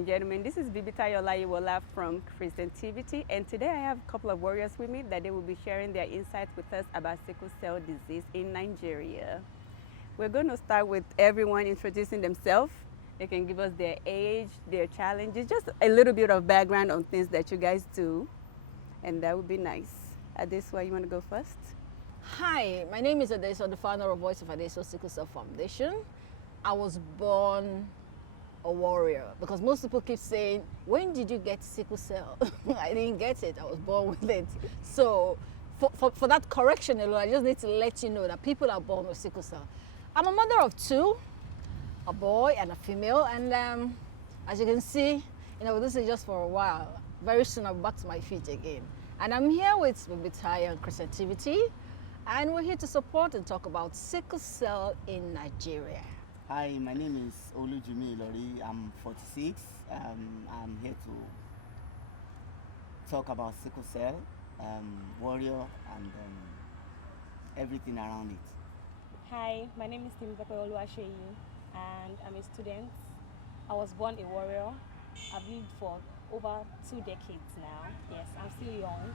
and gentlemen, this is Bibita Yolaiwola from Presentivity, and today I have a couple of warriors with me that they will be sharing their insights with us about sickle cell disease in Nigeria. We're going to start with everyone introducing themselves. They can give us their age, their challenges, just a little bit of background on things that you guys do, and that would be nice. Adeswa, you want to go first? Hi, my name is Adeso, the founder of Voice of Adeso Sickle Cell Foundation. I was born a warrior because most people keep saying, when did you get sickle cell? I didn't get it, I was born with it. So for that correction alone, I just need to let you know that people are born with sickle cell. I'm a mother of two, a boy and a female, and as you can see, this is just for a while. Very soon I'll be back to my feet again. And I'm here with Bibita and Creativity, and we're here to support and talk about sickle cell in Nigeria. Hi, my name is Olujimi Ilori. I'm 46. I'm here to talk about sickle cell, warrior, and everything around it. Hi, my name is Timizape Oluwaseyi, and I'm a student. I was born a warrior. I've lived for over 2 decades now. Yes, I'm still young.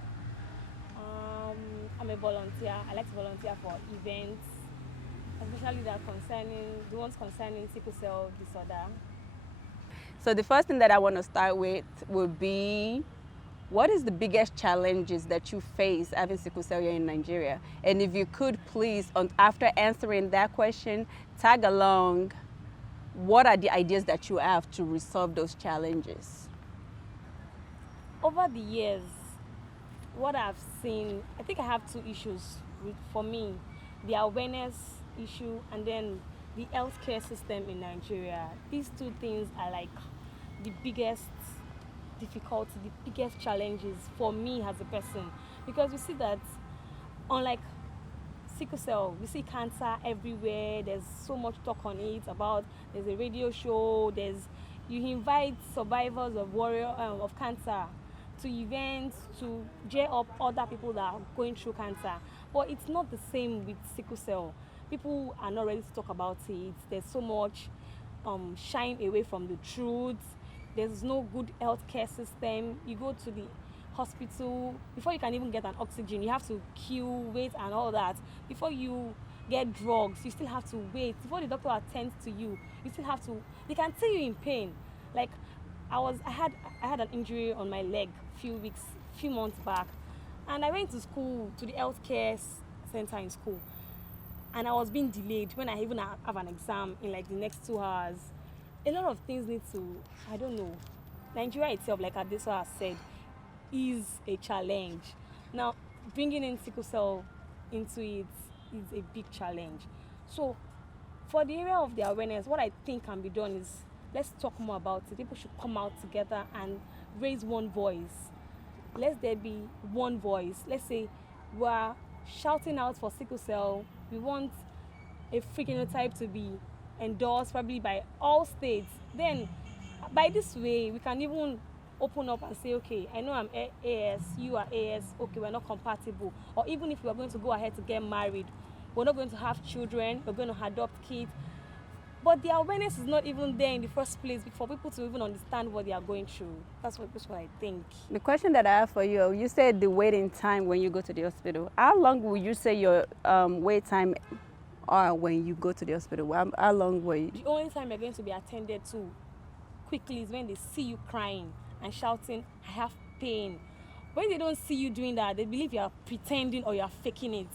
I'm a volunteer. I like to volunteer for events, especially the ones concerning sickle cell disorder. So the first thing that I want to start with would be, what is the biggest challenges that you face having sickle cell here in Nigeria? And if you could please, after answering that question, tag along, what are the ideas that you have to resolve those challenges? Over the years, what I've seen, I think I have 2 issues for me: the awareness issue and then the healthcare system in Nigeria. These 2 things are like the biggest difficulty, the biggest challenges for me as a person, because we see that unlike sickle cell, we see cancer everywhere. There's so much talk on it about. There's a radio show. You invite survivors of cancer to events to cheer up other people that are going through cancer. But it's not the same with sickle cell. People are not ready to talk about it. There's so much shying away from the truth. There's no good healthcare system. You go to the hospital, before you can even get an oxygen, you have to queue, wait and all that. Before you get drugs, you still have to wait. Before the doctor attends to you, you still have to, they can see you in pain. Like I had an injury on my leg few months back, and I went to school, to the healthcare center in school, and I was being delayed when I even have an exam in like the next 2 hours. A lot of things need to, I don't know. Nigeria itself, like Adeso has said, is a challenge. Now, bringing in sickle cell into it is a big challenge. So, for the area of the awareness, what I think can be done is, let's talk more about it. People should come out together and raise one voice. Let there be one voice. Let's say we're shouting out for sickle cell. We want a free genotype to be endorsed probably by all states. Then, by this way, we can even open up and say, okay, I know I'm AS, you are AS, okay, we're not compatible. Or even if we are going to go ahead to get married, we're not going to have children, we're going to adopt kids. But the awareness is not even there in the first place for people to even understand what they are going through. That's what I think. The question that I have for you, you said the waiting time when you go to the hospital. How long will you say your wait time are when you go to the hospital? How long will you? The only time you're going to be attended to quickly is when they see you crying and shouting, I have pain. When they don't see you doing that, they believe you're pretending or you're faking it.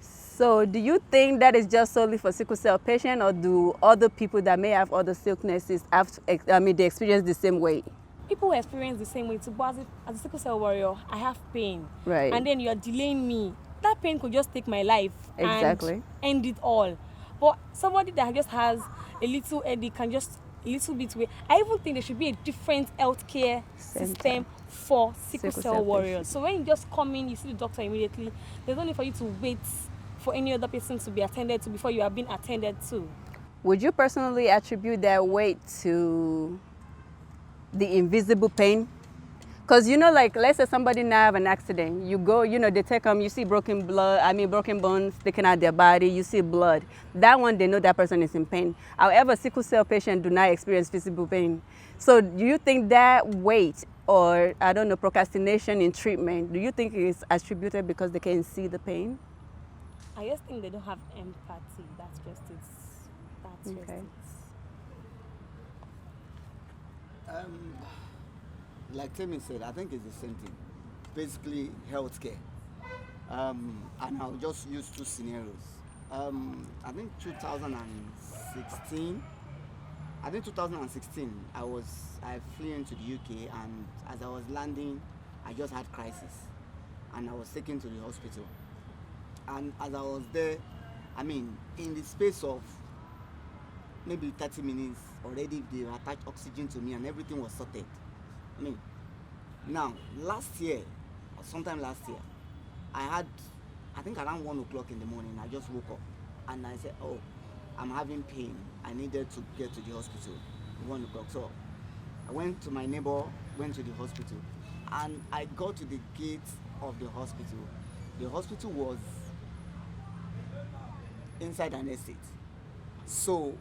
So do you think that is just solely for sickle cell patients, or do other people that may have other sicknesses they experience the same way? People experience the same way too, but as a sickle cell warrior, I have pain. Right. And then you're delaying me. That pain could just take my life and end it all. But somebody that just has a little headache can just a little bit wait. I even think there should be a different healthcare system for sickle cell warriors. So when you just come in, you see the doctor immediately. There's no need for you to wait for any other person to be attended to before you have been attended to. Would you personally attribute that weight to the invisible pain? Because, you know, like, let's say somebody now have an accident. You go, you know, they take them, you see broken broken bones sticking out their body, you see blood. That one, they know that person is in pain. However, sickle cell patients do not experience physical pain. So do you think that weight or, I don't know, procrastination in treatment, do you think is attributed because they can see the pain? I just think they don't have empathy. That's just it. That's just Okay. it. Like Timmy said, I think it's the same thing. Basically, healthcare. And I'll just use two scenarios. I think 2016. I think 2016. I flew into the UK, and as I was landing, I just had crisis, and I was taken to the hospital. And as I was there, I mean, in the space of maybe 30 minutes, already they attached oxygen to me, and everything was sorted. I mean, now, last year, or sometime last year, I think around 1 o'clock in the morning, I just woke up and I said, oh, I'm having pain. I needed to get to the hospital, 1 o'clock. So I went to my neighbor, went to the hospital, and I got to the gate of the hospital. The hospital was inside an estate. So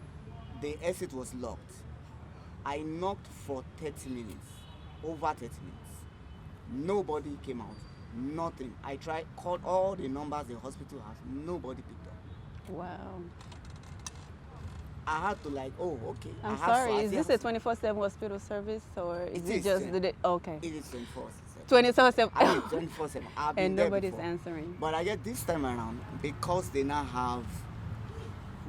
the exit was locked. I knocked for 30 minutes, over 30 minutes. Nobody came out, nothing. I called all the numbers the hospital has, nobody picked up. Wow. I had to okay. I'm sorry, is this a 24/7 hospital service or is it just the day? Okay. It is 24/7. 24/7. I mean 24/7. I've been And there nobody's before. answering. But I guess this time around, because they now have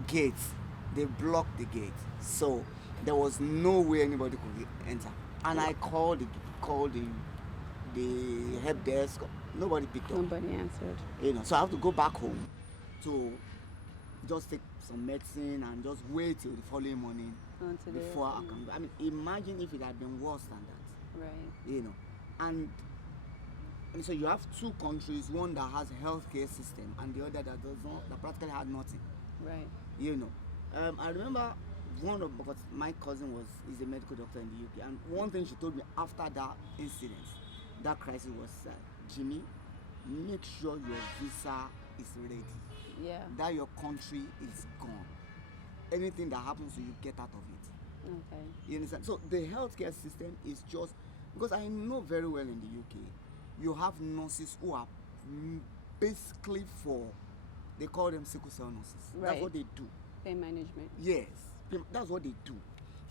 gates, they blocked the gate. So there was no way anybody could enter. And I called the help desk. Nobody picked up. Nobody answered. You know, so I have to go back home to just take some medicine and just wait till the following morning Until they before I open. can go. I mean, imagine if it had been worse than that. Right. You know, and so you have two countries, one that has a healthcare system and the other that does not, that practically had nothing. Right. You know, I remember because my cousin is a medical doctor in the UK, and one thing she told me after that incident, that crisis was, Jimmy, make sure your visa is ready. Yeah. That your country is gone. Anything that happens to you, get out of it. Okay. You understand? So the healthcare system is just, because I know very well in the UK, you have nurses who are basically they call them sickle cell nurses. Right. That's what they do. Pain management. Yes, that's what they do.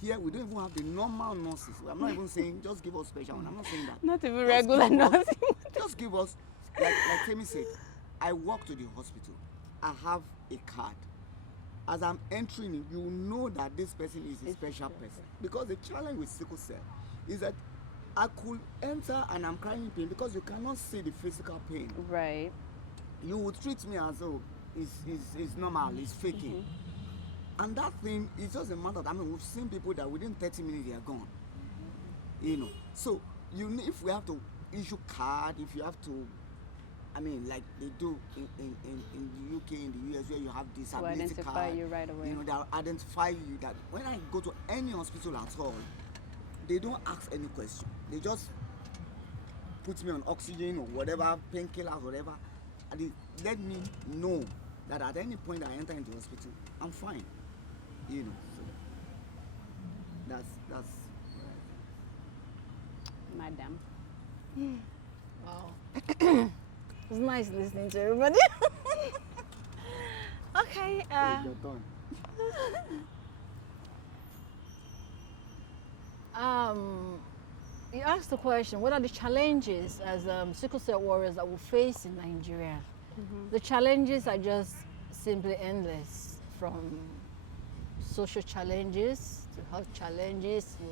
Here we don't even have the normal nurses. I'm not even saying just give us special one. I'm not saying that. Not even Just regular give us- nursing. Just give us, like Temi said, I walk to the hospital. I have a card. As I'm entering it, you know that this person is a special person. Because the challenge with sickle cell is that I could enter and I'm crying in pain because you cannot see the physical pain. Right. You would treat me as though it's normal, it's faking. And that thing is just a matter of, I mean, we've seen people that within 30 minutes they are gone. You know, so if we have to issue card, if you have to, I mean, like they do in the UK, in the US, where you have disability identify card, you right away. You know, they'll identify you. That when I go to any hospital at all, they don't ask any question. They just put me on oxygen or whatever, painkillers, whatever, and they let me know that at any point I enter into the hospital, I'm fine. You know, so that's Madam. Wow. It's nice listening to everybody. Okay. it's your turn. You asked the question, what are the challenges as sickle cell warriors that we face in Nigeria? The challenges are just simply endless, from social challenges to health challenges to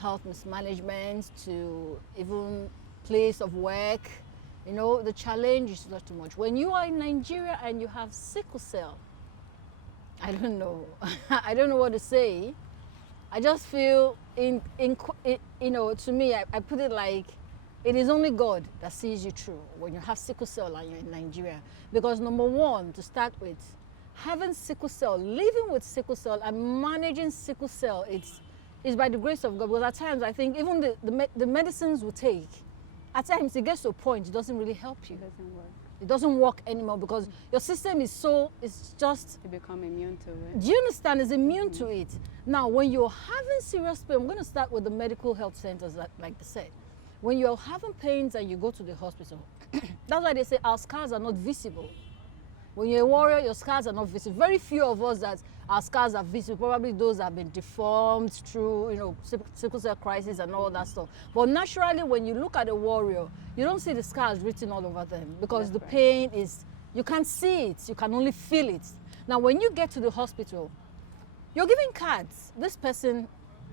health mismanagement to even place of work. You know, the challenge is not too much. When you are in Nigeria and you have sickle cell, I don't know. I don't know what to say. I just feel, you know, to me, I put it like, it is only God that sees you through when you have sickle cell and you're in Nigeria. Because number one, to start with, having sickle cell, living with sickle cell and managing sickle cell, it's by the grace of God, because at times I think even the medicines we take, at times it gets to a point it doesn't really help you. It doesn't work. It doesn't work anymore because your system is it's just, You become immune to it. do you understand, it's immune to it. Now, when you're having serious pain, I'm going to start with the medical health centers, like they said. When you're having pains and you go to the hospital, that's why they say our scars are not visible. When you're a warrior, your scars are not visible. Very few of us that our scars are visible, probably those that have been deformed through, sickle cell crisis and all that stuff. But naturally, when you look at a warrior, you don't see the scars written all over them because the pain is, you can't see it, you can only feel it. Now, when you get to the hospital, you're given cards. This person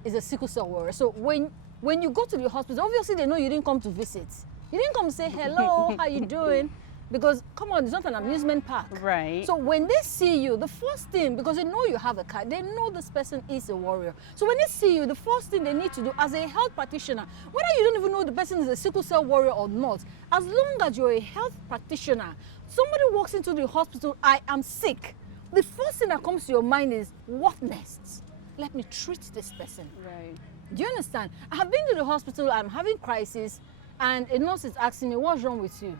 is a sickle cell warrior. So when you go to the hospital, obviously they know you didn't come to visit. You didn't come to say, hello, how you doing? Because, come on, it's not an amusement park. Right. So when they see you, the first thing, because they know you have a card, they know this person is a warrior. So when they see you, the first thing they need to do as a health practitioner, whether you don't even know the person is a sickle cell warrior or not, as long as you're a health practitioner, somebody walks into the hospital, I am sick. The first thing that comes to your mind is, what next? Let me treat this person. Right. Do you understand? I have been to the hospital, I'm having crisis, and a nurse is asking me, what's wrong with you?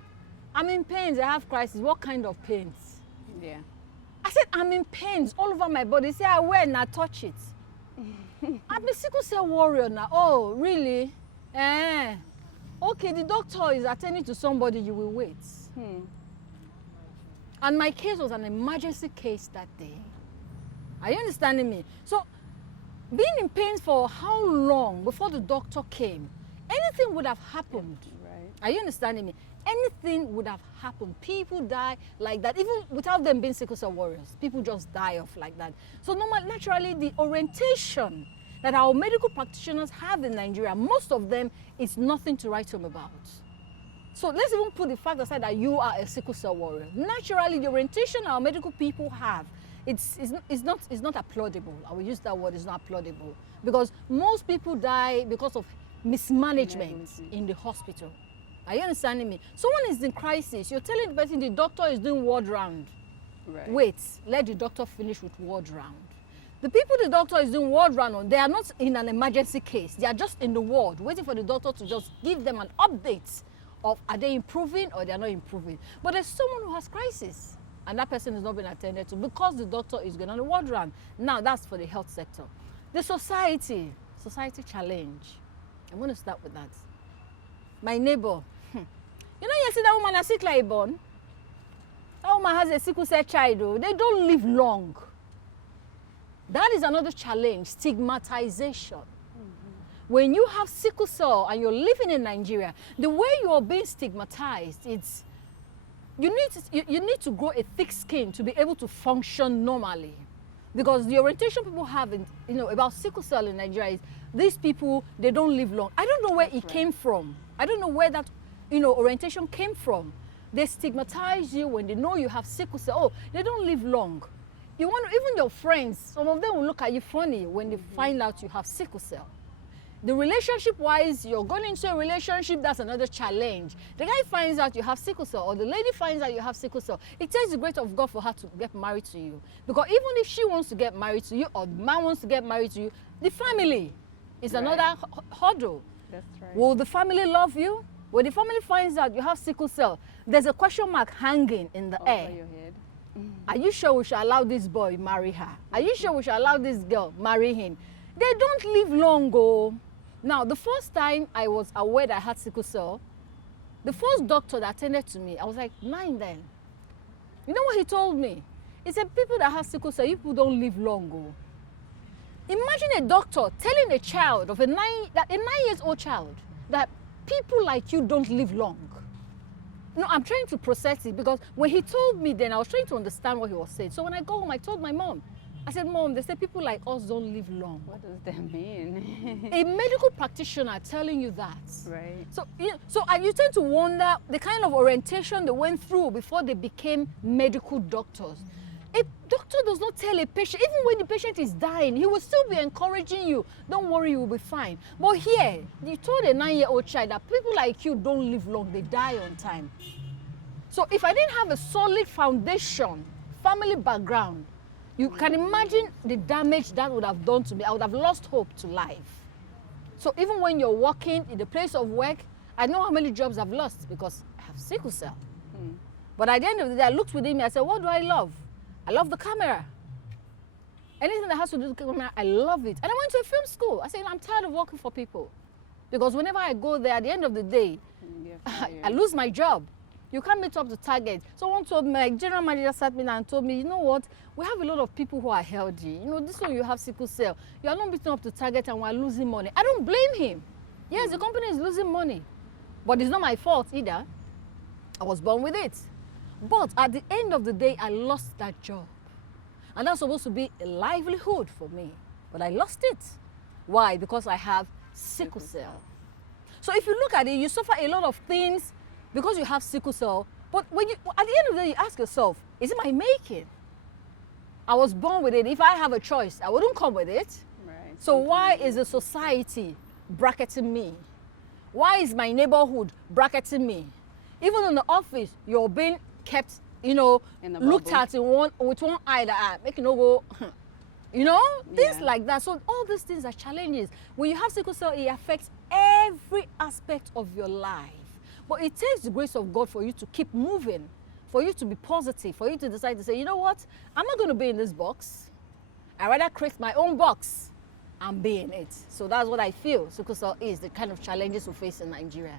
I'm in pains, I have crisis. What kind of pains? Yeah. I said, I'm in pains all over my body. They say, I wear and I touch it. I'm a sickle cell warrior now. Oh, really? Okay, the doctor is attending to somebody, you will wait. And my case was an emergency case that day. Are you understanding me? So, being in pain for how long before the doctor came? Anything would have happened. Right. Are you understanding me? Anything would have happened. People die like that, even without them being sickle cell warriors. People just die off like that. So naturally, the orientation that our medical practitioners have in Nigeria, most of them is nothing to write home about. So let's even put the fact aside that you are a sickle cell warrior. Naturally, the orientation our medical people have, it's not applaudable. I will use that word, it's not applaudable. Because most people die because of mismanagement in the hospital. Are you understanding me? Someone is in crisis. You're telling the person the doctor is doing ward round. Right. Wait, let the doctor finish with ward round. The people the doctor is doing ward round on, they are not in an emergency case. They are just in the ward, waiting for the doctor to just give them an update of are they improving or they are not improving. But there's someone who has crisis, and that person is not being attended to because the doctor is going on the ward round. Now, that's for the health sector. The society challenge. I'm going to start with that. My neighbor, you know, you see that woman is sick like a bone. That woman has a sickle cell child, though. They don't live long. That is another challenge, stigmatization. When you have sickle cell and you're living in Nigeria, the way you're being stigmatized, it's you need to grow a thick skin to be able to function normally. Because the orientation people have about sickle cell in Nigeria is these people, they don't live long. I don't know where it came from. I don't know where that orientation came from. They stigmatize you when they know you have sickle cell. Oh, they don't live long. You want even your friends, some of them will look at you funny when they find out you have sickle cell. The relationship-wise, you're going into a relationship, that's another challenge. The guy finds out you have sickle cell, or the lady finds out you have sickle cell. It takes the grace of God for her to get married to you. Because even if she wants to get married to you, or the man wants to get married to you, the family is another hurdle. That's right. Will the family love you? When the family finds out you have sickle cell, there's a question mark hanging in the air. Over your head. Are you sure we should allow this boy marry her? Are you sure we should allow this girl marry him? They don't live long, oh. Now, the first time I was aware that I had sickle cell, the first doctor that attended to me, I was like 9 then. You know what he told me? He said, people that have sickle cell, you people don't live long, oh. Imagine a doctor telling a child of a 9-year-old child that people like you don't live long. No, I'm trying to process it because when he told me then, I was trying to understand what he was saying. So when I go home, I told my mom, I said, Mom, they say people like us don't live long. What does that mean? A medical practitioner telling you that. Right. So you tend to wonder the kind of orientation they went through before they became medical doctors. A doctor does not tell a patient, even when the patient is dying, he will still be encouraging you. Don't worry, you will be fine. But here, you told a 9-year-old child that people like you don't live long, they die on time. So if I didn't have a solid foundation, family background, You can imagine the damage that would have done to me. I would have lost hope to life. So even when you're working in the place of work, I know how many jobs I've lost because I have sickle cell. But at the end of the day, I looked within me, I said, what do I love? I love the camera. Anything that has to do with the camera, I love it. And I went to a film school. I said, I'm tired of working for people. Because whenever I go there, at the end of the day, I lose my job. You can't meet up to target. Someone told me, my general manager sat me down and told me, you know what, we have a lot of people who are healthy. You know, this one you have sickle cell. You are not meeting up to target and we're losing money. I don't blame him. Yes, the company is losing money. But it's not my fault either. I was born with it. But at the end of the day, I lost that job. And that's supposed to be a livelihood for me. But I lost it. Why? Because I have sickle cell. So if you look at it, you suffer a lot of things because you have sickle cell. But when you, at the end of the day, you ask yourself, is it my making? I was born with it. If I have a choice, I wouldn't come with it. Right. So why is the society bracketing me? Why is my neighborhood bracketing me? Even in the office, you're being kept, you know, looked at in with one eye that make you know go, you know, things like that. So all these things are challenges. When you have sickle cell, it affects every aspect of your life. But it takes the grace of God for you to keep moving, for you to be positive, for you to decide to say, you know what, I'm not going to be in this box. I'd rather create my own box and be in it. So that's what I feel sickle cell is, the kind of challenges we face in Nigeria.